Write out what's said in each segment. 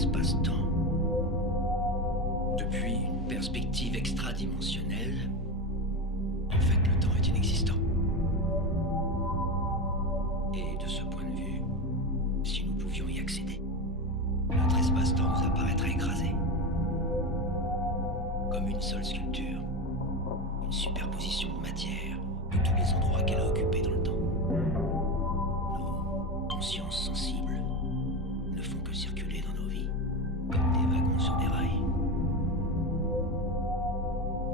l'espace-temps. Depuis une perspective extradimensionnelle, en fait, le temps est inexistant. Et de ce point de vue, si nous pouvions y accéder, notre espace-temps nous apparaîtrait écrasé. Comme une seule sculpture, une superposition de matière de tous les endroits qu'elle a occupés dans le temps. Nos consciences sensibles ne font que circuler dans nos vies, comme des wagons sur des rails.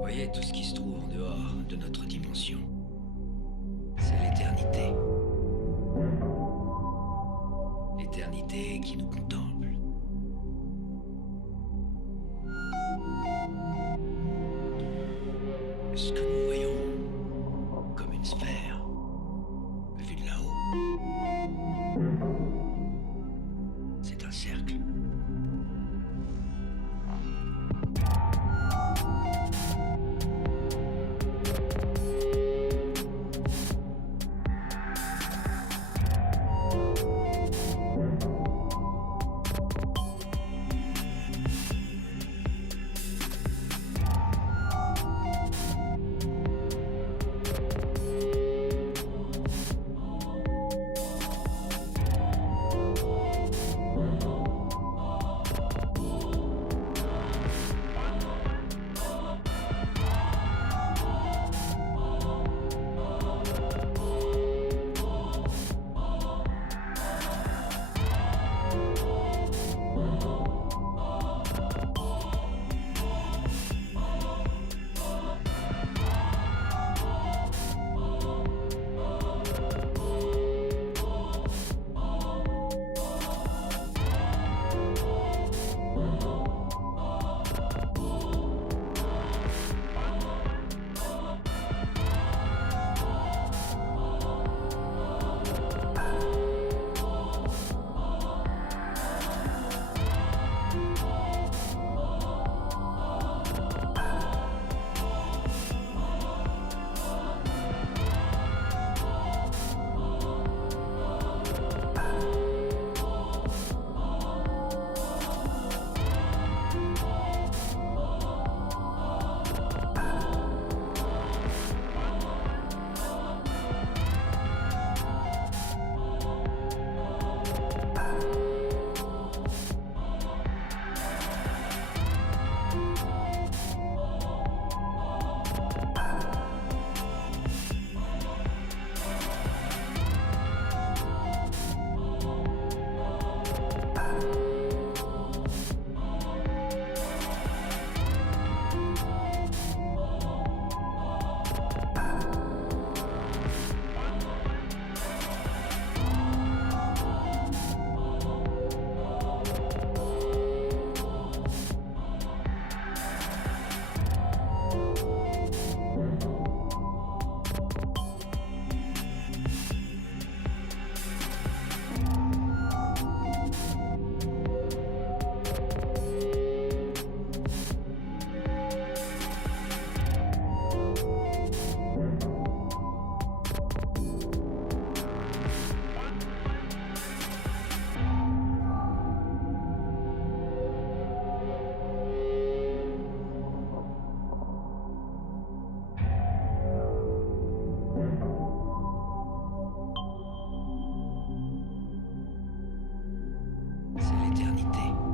Voyez tout ce qui se trouve en dehors de notre dimension. C'est l'éternité. L'éternité qui nous contemple. Ce que nous voyons comme une sphère, vue de là-haut, c'est un cercle. C'est l'éternité.